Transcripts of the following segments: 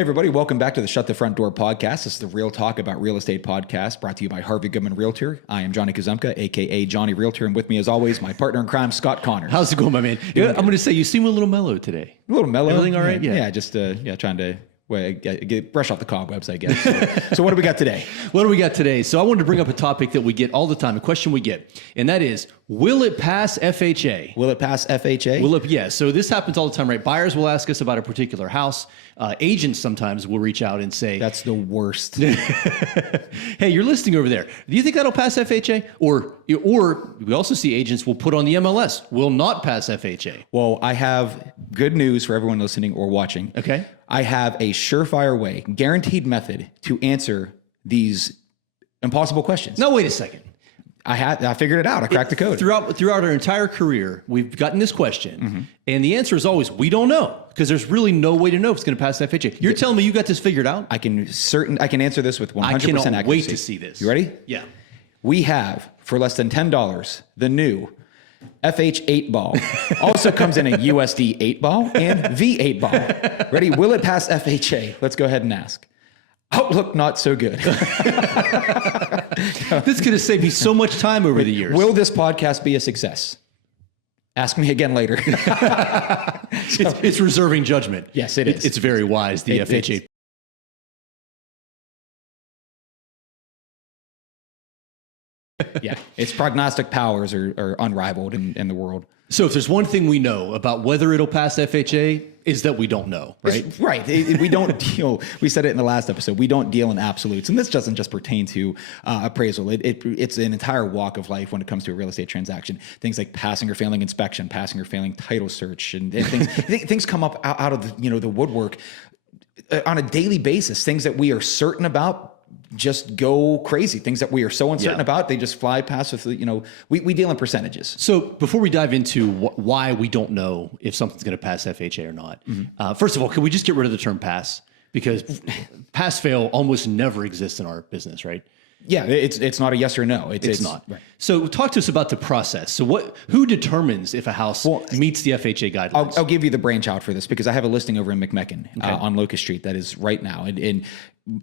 Hey, everybody. Welcome back to the Shut the Front Door podcast. This is the Real Talk About Real Estate podcast brought to you by Harvey Goodman Realtor. I am Johnkazemka, a.k.a. Johnny Realtor. And with me, as always, my partner in crime, Scott Connors. How's it going, my man? I'm going to say you seem a little mellow today. A little mellow. Everything all right? Yeah, just trying to brush off the cobwebs, I guess. So what do we got today? What do we got today? So I wanted to bring up a topic that we get all the time, a question we get, and that is, will it pass FHA? Will it pass FHA? Yeah. So this happens all the time, right? Buyers will ask us about a particular house. Agents sometimes will reach out and say, that's the worst. Hey, you're listing over there. Do you think that'll pass FHA? Or we also see agents will put on the MLS, will not pass FHA. Well, I have good news for everyone listening or watching. Okay. I have a surefire way, guaranteed method to answer these impossible questions. No, wait a second. I figured it out. I cracked the code. Throughout our entire career, we've gotten this question, and the answer is always, we don't know, because there's really no way to know if it's going to pass FHA. You're telling me you got this figured out? I can answer this with 100% accuracy. I cannot wait to see this. You ready? Yeah. We have, for less than $10, the new FH 8 ball. Also comes in a USD 8 ball and V8 ball. Ready? Will it pass FHA? Let's go ahead and ask. Outlook, not so good. This could have saved me so much time over the years. Will this podcast be a success? Ask me again later. It's reserving judgment. Yes, it is. It's very wise, the FHA. Yeah, its prognostic powers are unrivaled in the world. So if there's one thing we know about whether it'll pass FHA is that we don't know, right? Right. We don't deal, we said it in the last episode, we don't deal in absolutes. And this doesn't just pertain to appraisal. It's an entire walk of life when it comes to a real estate transaction. Things like passing or failing inspection, passing or failing title search, and things, things come up out of the woodwork on a daily basis. Things that we are certain about just go crazy. Things that we are so uncertain about, they just fly past with, we deal in percentages. So before we dive into why we don't know if something's going to pass FHA or not, first of all, can we just get rid of the term pass? Because pass fail almost never exists in our business, right? Yeah, it's not a yes or no. It's not. Right. So talk to us about the process. So who determines if a house meets the FHA guidelines? I'll give you the brainchild for this because I have a listing over in McMecken on Locust Street that is right now. And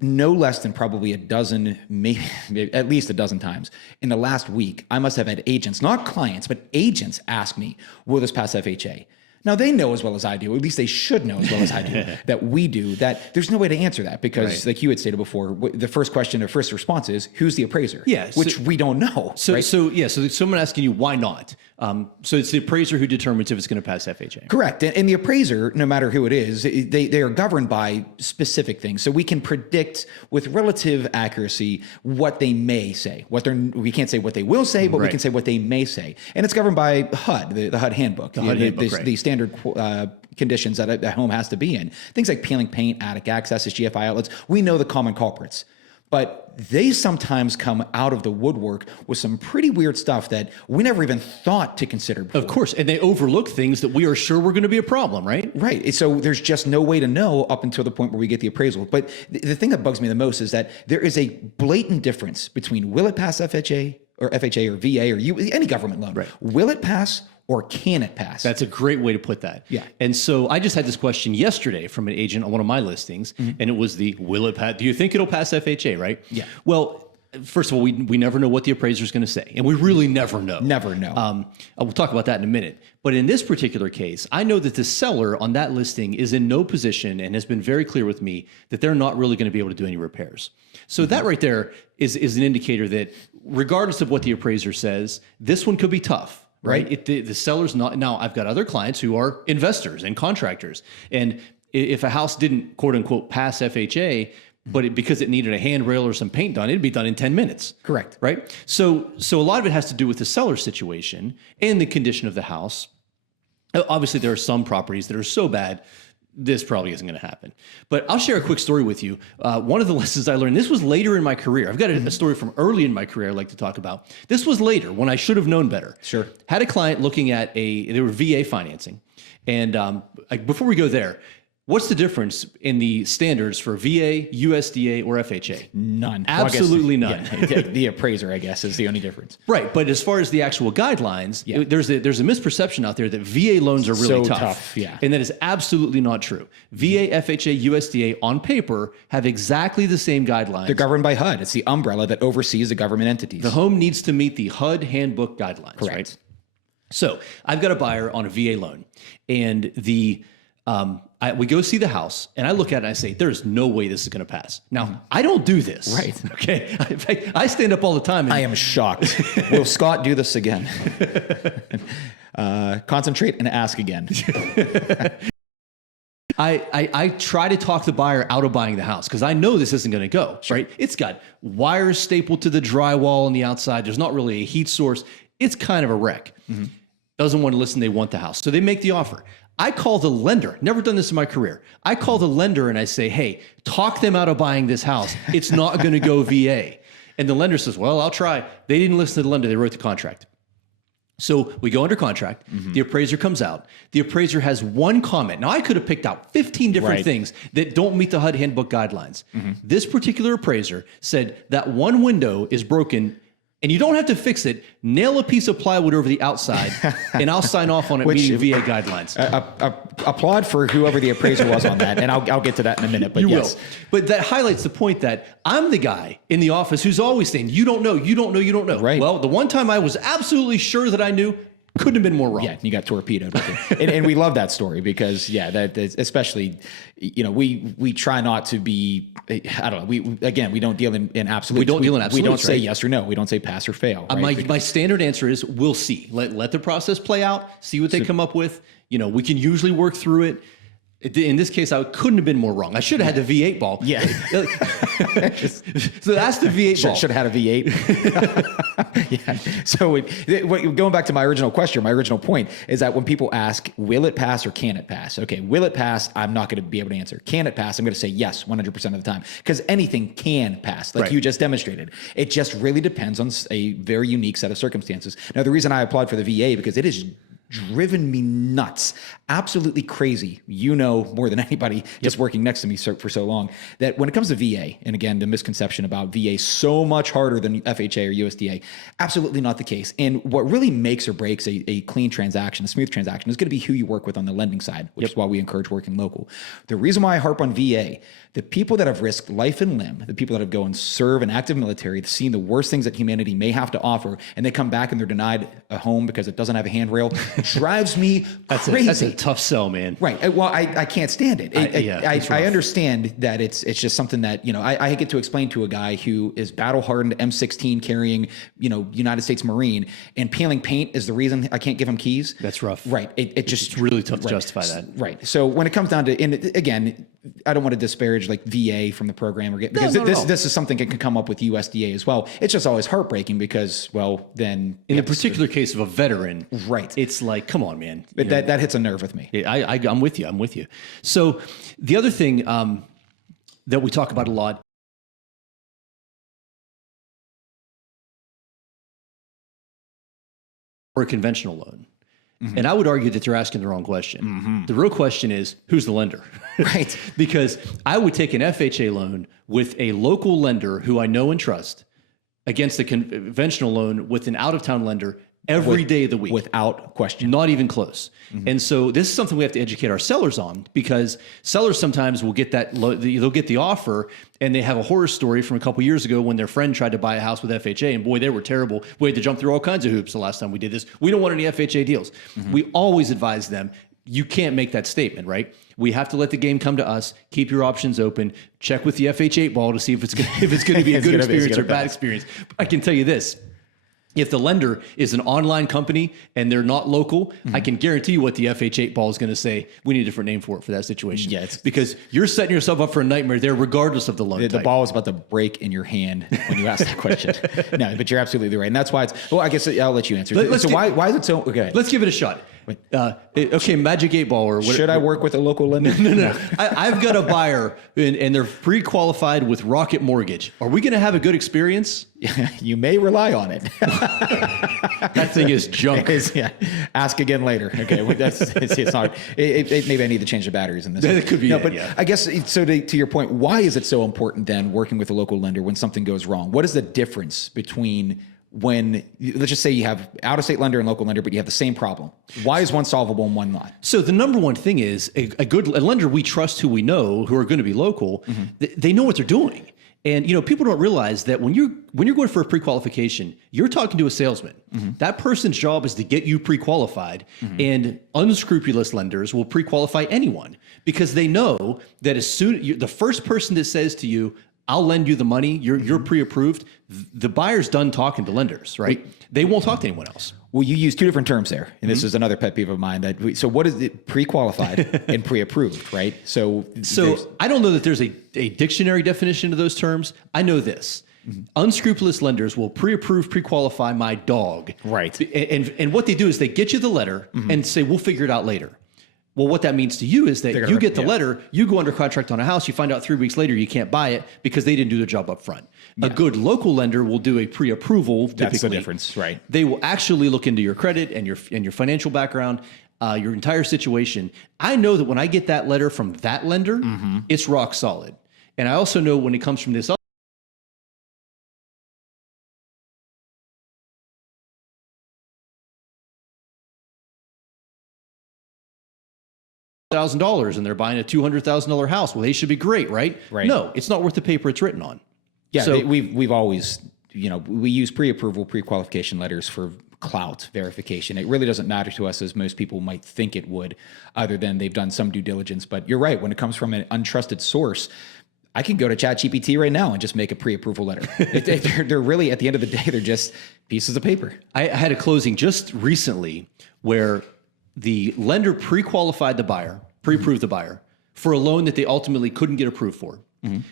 no less than probably a dozen, maybe at least a dozen times in the last week, I must have had agents, not clients, but agents ask me, will this pass FHA? Now, they know as well as I do, or at least they should know as well as I do, that we do, that there's no way to answer that because, like you had stated before, the first question or first response is, who's the appraiser? Yeah, which we don't know. So someone asking you, why not? So it's the appraiser who determines if it's going to pass FHA. Correct. And the appraiser, no matter who it is, they are governed by specific things. So we can predict with relative accuracy what they may say. We can't say what they will say, but we can say what they may say. And it's governed by HUD, the HUD handbook. The standard conditions that a home has to be in. Things like peeling paint, attic accesses, GFI outlets. We know the common culprits. But they sometimes come out of the woodwork with some pretty weird stuff that we never even thought to consider before. Of course, and they overlook things that we are sure were going to be a problem, right? Right. So there's just no way to know up until the point where we get the appraisal. But the thing that bugs me the most is that there is a blatant difference between will it pass FHA or VA or any government loan. Right. Will it pass or can it pass? That's a great way to put that. Yeah. And so I just had this question yesterday from an agent on one of my listings, and it was will it pass? Do you think it'll pass FHA, right? Yeah. Well, first of all, we never know what the appraiser is going to say, and we really never know. Never know. We'll talk about that in a minute. But in this particular case, I know that the seller on that listing is in no position and has been very clear with me that they're not really going to be able to do any repairs. So that right there is an indicator that regardless of what the appraiser says, this one could be tough. Right. The seller's not. Now, I've got other clients who are investors and contractors. And if a house didn't, quote unquote, pass FHA, but because it needed a handrail or some paint done, it'd be done in 10 minutes. Correct. Right. So a lot of it has to do with the seller situation and the condition of the house. Obviously, there are some properties that are so bad, this probably isn't going to happen. But I'll share a quick story with you. One of the lessons I learned, this was later in my career. I've got a story from early in my career I'd like to talk about. This was later when I should have known better. Sure. Had a client looking at they were VA financing. And before we go there, What's the difference in the standards for VA, USDA, or FHA? None. Absolutely none. Yeah, the appraiser, I guess, is the only difference. Right, but as far as the actual guidelines, there's a misperception out there that VA loans are really So tough. tough, yeah. And that is absolutely not true. VA, FHA, USDA on paper have exactly the same guidelines. They're governed by HUD. It's the umbrella that oversees the government entities. The home needs to meet the HUD handbook guidelines, Correct. right? So I've got a buyer on a VA loan, and we go see the house, and I look at it and I say, there's no way this is going to pass. Now, I don't do this. Right. Okay. In fact, I stand up all the time. And I am shocked. Will Scott do this again? Concentrate and ask again. I try to talk the buyer out of buying the house because I know this isn't going to go, right? It's got wires stapled to the drywall on the outside. There's not really a heat source. It's kind of a wreck. Doesn't want to listen. They want the house. So they make the offer. I call the lender. Never done this in my career. I call the lender and I say, hey, talk them out of buying this house. It's not going to go VA. And the lender says, well, I'll try. They didn't listen to the lender. They wrote the contract. So we go under contract. The appraiser comes out. The appraiser has one comment. Now, I could have picked out 15 different things that don't meet the HUD handbook guidelines. This particular appraiser said that one window is broken and you don't have to fix it. Nail a piece of plywood over the outside and I'll sign off on it meeting VA guidelines. Applaud for whoever the appraiser was on that. And I'll get to that in a minute. But You yes. will. But that highlights the point that I'm the guy in the office who's always saying, you don't know, you don't know, you don't know. Right. Well, the one time I was absolutely sure that I knew, couldn't have been more wrong. Yeah, you got torpedoed with it. And we love that story because, that especially, we try not to be, I don't know, we don't deal in absolutes. We don't deal in We don't absolutes, say right? yes or no. We don't say pass or fail. Right? My standard answer is we'll see. Let the process play out, see what they come up with. We can usually work through it. In this case, I couldn't have been more wrong. I should have had the V8 ball. Yeah. So that's the V8 ball. Should have had a V8. Yeah. So going back to my original question, my original point is that when people ask, will it pass or can it pass? Okay, will it pass? I'm not going to be able to answer. Can it pass? I'm going to say yes 100% of the time because anything can pass, like you just demonstrated. It just really depends on a very unique set of circumstances. Now, the reason I applied for the VA because it is driven me nuts, absolutely crazy. More than anybody just working next to me for so long, that when it comes to VA, and again, the misconception about VA so much harder than FHA or USDA, absolutely not the case. And what really makes or breaks a clean transaction, a smooth transaction, is going to be who you work with on the lending side, which is why we encourage working local. The reason why I harp on VA, the people that have risked life and limb, the people that have gone and serve in active military, seen the worst things that humanity may have to offer, and they come back and they're denied a home because it doesn't have a handrail, drives me crazy. That's a tough sell, man. Right. Well, I can't stand it. I understand that it's just something that, I get to explain to a guy who is battle hardened M16 carrying, United States Marine, and peeling paint is the reason I can't give him keys. That's rough. Right. It's really tough to justify that. Right. So when it comes down to, and again, I don't want to disparage like VA from the program because this is something that can come up with USDA as well. It's just always heartbreaking because, well, then in the particular case of a veteran, right? It's like, come on, man. But that hits a nerve with me. I'm with you. I'm with you. So the other thing that we talk about a lot or a conventional loan. And I would argue that you're asking the wrong question. The real question is, who's the lender? Right. Because I would take an FHA loan with a local lender who I know and trust against a conventional loan with an out-of-town lender every day of the week. Without question. Not even close. And so this is something we have to educate our sellers on because sellers sometimes will get they'll get the offer and they have a horror story from a couple years ago when their friend tried to buy a house with FHA and boy, they were terrible. We had to jump through all kinds of hoops the last time we did this. We don't want any FHA deals. We always advise them, you can't make that statement, right? We have to let the game come to us, keep your options open, check with the FH8 ball to see if it's going to be a good experience or bad experience. I can tell you this. If the lender is an online company and they're not local, I can guarantee you what the FH8 ball is going to say. We need a different name for that situation. Yeah, because you're setting yourself up for a nightmare there, regardless of the loan type. The ball is about to break in your hand when you ask that question. No, but you're absolutely right. And that's why I guess I'll let you answer. Why is it so? Okay. Let's give it a shot. Okay, Magic 8 Ball or what? Should I work with a local lender? No. I've got a buyer and they're pre-qualified with Rocket Mortgage. Are we going to have a good experience? You may rely on it. That thing is junk. Yeah. Ask again later. Okay, well, it's not. Maybe I need to change the batteries in this. That could be no, it, but yeah. I guess so. To your point, why is it so important then working with a local lender when something goes wrong? What is the difference between when, let's just say you have out-of-state lender and local lender, but you have the same problem? Why is one solvable and one not? So the number one thing is a lender we trust, who we know, who are going to be local. They know what they're doing. And people don't realize that when you're going for a pre-qualification, you're talking to a salesman. That person's job is to get you pre-qualified, and unscrupulous lenders will pre-qualify anyone because they know that as soon the first person that says to you, "I'll lend you the money," you're pre-approved. The buyer's done talking to lenders, right? They won't talk to anyone else. Well, you use two different terms there, and this is another pet peeve of mine. So what is it? Pre-qualified and pre-approved, right? So I don't know that there's a dictionary definition of those terms. I know this. Unscrupulous lenders will pre-approve, pre-qualify my dog. Right. And what they do is they get you the letter and say, we'll figure it out later. Well, what that means to you is that you get the letter, you go under contract on a house, you find out 3 weeks later you can't buy it because they didn't do their job up front. A good local lender will do a pre-approval. That's the difference, right? They will actually look into your credit and your financial background, your entire situation. I know that when I get that letter from that lender, it's rock solid. And I also know when it comes from this $1,000 and they're buying a $200,000 house. Well, they should be great, right? Right. No, it's not worth the paper it's written on. Yeah, So we've always, we use pre-approval, pre-qualification letters for clout verification. It really doesn't matter to us as most people might think it would, other than they've done some due diligence. But you're right, when it comes from an untrusted source, I can go to ChatGPT right now and just make a pre-approval letter. They're really, at the end of the day, they're just pieces of paper. I had a closing just recently where the lender pre-qualified the buyer, pre-approved the buyer for a loan that they ultimately couldn't get approved for.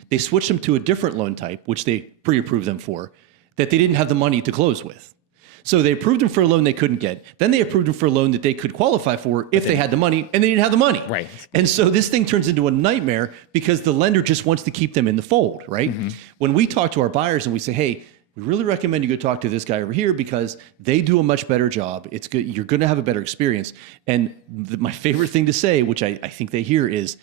They switched them to a different loan type, which they pre-approved them for, that they didn't have the money to close with. So they approved them for a loan they couldn't get. Then they approved them for a loan that they could qualify for if they had the money, and they didn't have the money. Right. And so this thing turns into a nightmare because the lender just wants to keep them in the fold, right? When we talk to our buyers and we say, hey, we really recommend you go talk to this guy over here because they do a much better job. It's good. You're going to have a better experience. And my favorite thing to say, which I think they hear, is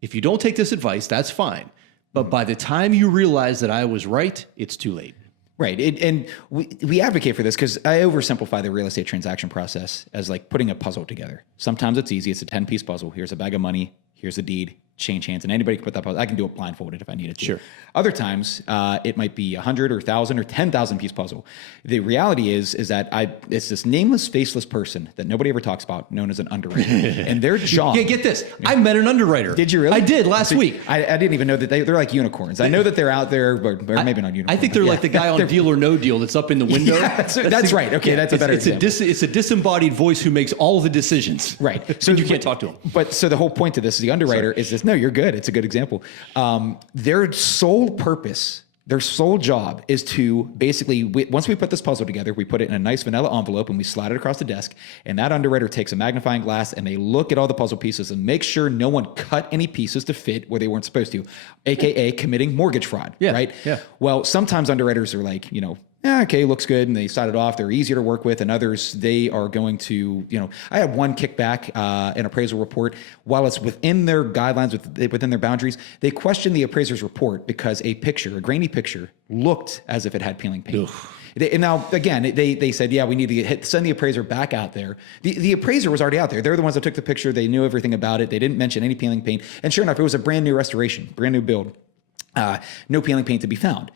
if you don't take this advice, that's fine. But by the time you realize that I was right, it's too late. Right. And we advocate for this because I oversimplify the real estate transaction process as like putting a puzzle together. Sometimes it's easy. It's a 10-piece puzzle. Here's a bag of money. Here's a deed. Change hands, and anybody can put that puzzle. I can do it blindfolded if I needed to. Sure. Other times, it might be 100 or 1,000 or 10,000 piece puzzle. The reality is that it's this nameless, faceless person that nobody ever talks about, known as an underwriter, and their job. Yeah, get this. I met an underwriter. Did you really? I did last week. I didn't even know that they're like unicorns. I know that they're out there, but or maybe not unicorns. I think they're like the guy on Deal or No Deal that's up in the window. Yeah, that's right. Okay, that's a better example. It's a disembodied voice who makes all the decisions. Right. So you can't talk to him. But so the whole point to this is the underwriter is this. No, you're good. It's a good example. Their sole purpose, their sole job is to basically, once we put this puzzle together, we put it in a nice vanilla envelope and we slide it across the desk. And that underwriter takes a magnifying glass and they look at all the puzzle pieces and make sure no one cut any pieces to fit where they weren't supposed to, AKA committing mortgage fraud. Yeah, right? yeah. Well, sometimes underwriters are like, okay, looks good, and they sign it off. They're easier to work with, and others, they are going to, I had one kickback, an appraisal report. While it's within their guidelines, within their boundaries, they questioned the appraiser's report because a grainy picture, looked as if it had peeling paint. And now, again, they said, yeah, we need to send the appraiser back out there. The appraiser was already out there. They're the ones that took the picture. They knew everything about it. They didn't mention any peeling paint. And sure enough, it was a brand new restoration, brand new build. No peeling paint to be found.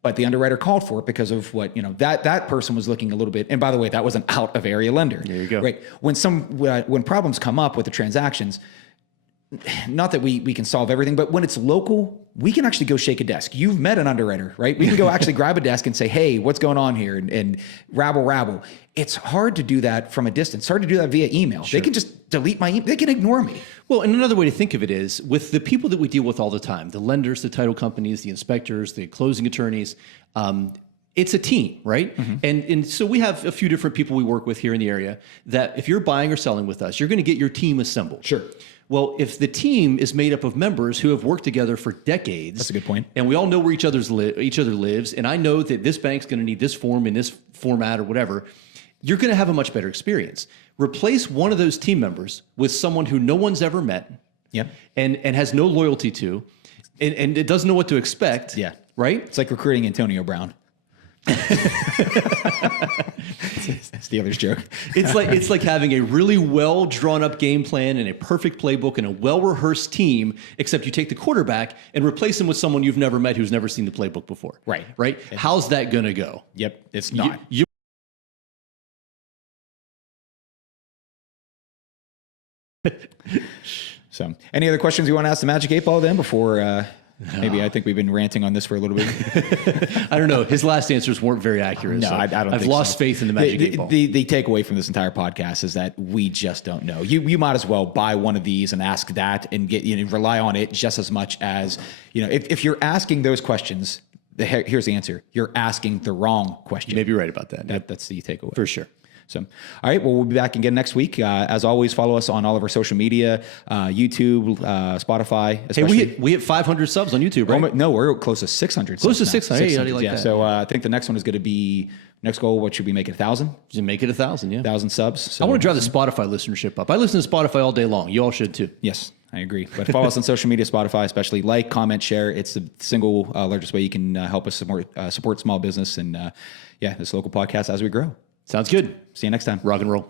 But the underwriter called for it because of what, that person was looking a little bit. And by the way, that was an out of area lender. There you go. Right. When problems come up with the transactions, not that we can solve everything, but when it's local, we can actually go shake a desk. You've met an underwriter, right? We can go actually grab a desk and say, hey, what's going on here? And rabble. It's hard to do that from a distance. It's hard to do that via email. Sure. They can just delete my email. They can ignore me. Well, and another way to think of it is with the people that we deal with all the time, the lenders, the title companies, the inspectors, the closing attorneys, it's a team, right? And so we have a few different people we work with here in the area that if you're buying or selling with us, you're going to get your team assembled. Sure. Well, if the team is made up of members who have worked together for decades, That's a good point. and we all know where each other lives, and I know that this bank's going to need this form in this format or whatever, you're going to have a much better experience. Replace one of those team members with someone who no one's ever met, Yep. and has no loyalty to, and it doesn't know what to expect. Yeah. Right? It's like recruiting Antonio Brown. That's the other's joke. It's like having a really well drawn up game plan and a perfect playbook and a well rehearsed team, except you take the quarterback and replace him with someone you've never met who's never seen the playbook before. Right. Right? How's that going to go? Yep. It's not. You So, any other questions you want to ask the Magic 8 Ball then before maybe I think we've been ranting on this for a little bit. I don't know. His last answers weren't very accurate. No, so I don't I've think lost so. faith in the Magic 8 Ball. The takeaway from this entire podcast is that we just don't know. You might as well buy one of these and ask that and rely on it just as much as, if you're asking those questions, here's the answer. You're asking the wrong question. You may be right about that. That's the takeaway. For sure. So, all right. Well, we'll be back again next week. As always, follow us on all of our social media, YouTube, Spotify. Especially. Hey, we hit 500 subs on YouTube, right? No, we're close to 600. Close to subs now. 600. Hey, how do you like that? So I think the next one is going to be next goal. What should we make it? 1,000? Just make it 1,000. Yeah. 1,000 subs. So, I want to drive the Spotify listenership up. I listen to Spotify all day long. You all should too. Yes, I agree. But follow us on social media, Spotify, especially like, comment, share. It's the single largest way you can help us support small business and this local podcast as we grow. Sounds good. See you next time. Rock and roll.